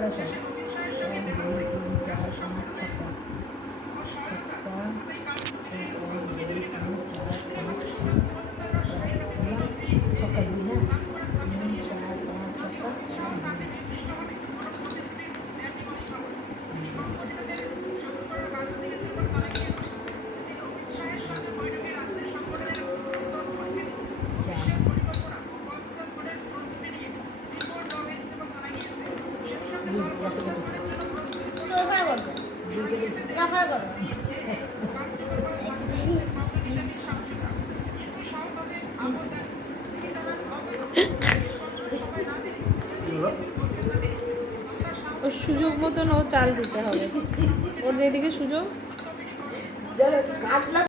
করে সব 1 2 3 4 5 ছক্কা ছক্কা 1 2 3 4 5 ছক্কা 2 হ্যাঁ 3 4 5 ছক্কা 4 2 ওর সুযোগ মতন ও চাল দিতে হবে, ওর যেদিকে সুযোগ।